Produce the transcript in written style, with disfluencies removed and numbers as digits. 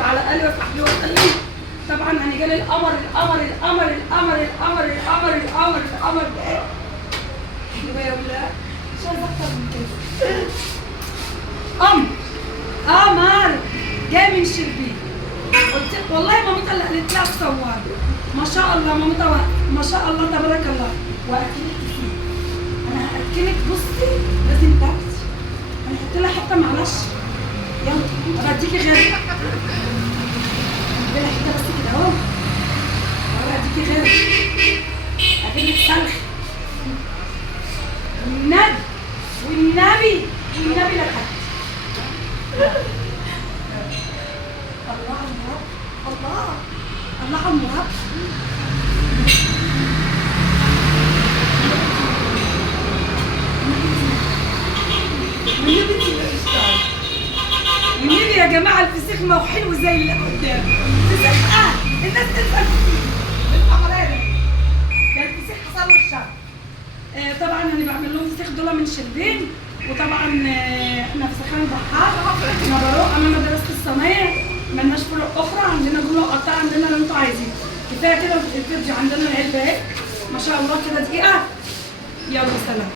وعلى اله وصحبه وسلم. طبعا هنجي القمر القمر القمر القمر القمر القمر القمر القمر ده يا ولاد مش عايزه اكتر من كده. قمر جاي من شربين. قلت والله مامتها اللي قالت لها تصور. ما شاء الله مامتها ما شاء الله تبارك الله. واكلك فيه انا هاكلك. بصي لازم تاكلي. انا هحط لها حته معلش يلا ابقى اديكي غير اديلها حته بس كده اهو ولا اديكي غير اجيب لك سلخ والنبي والنبي والنبي لا تحت. الله على المربى الله الله على المربى. والنبي يا جماعه الفسيخ ما هو حلو زي اللي قدام. فسيخ الناس تسال فيه بالحمرانه ده الفسيخ حصل له الشر. طبعا انا بعمل لهم فسيخ دول من شربين. وطبعا احنا في سخان البحار مبروك امام مدرسه الصنايع. ملناش فروع اخرى عندنا جمله وقطع عندنا اللي انتوا عايزينه. كفايه كده الفيديو عندنا العلبه اهي ما شاء الله كده دقيقه. يلا سلام.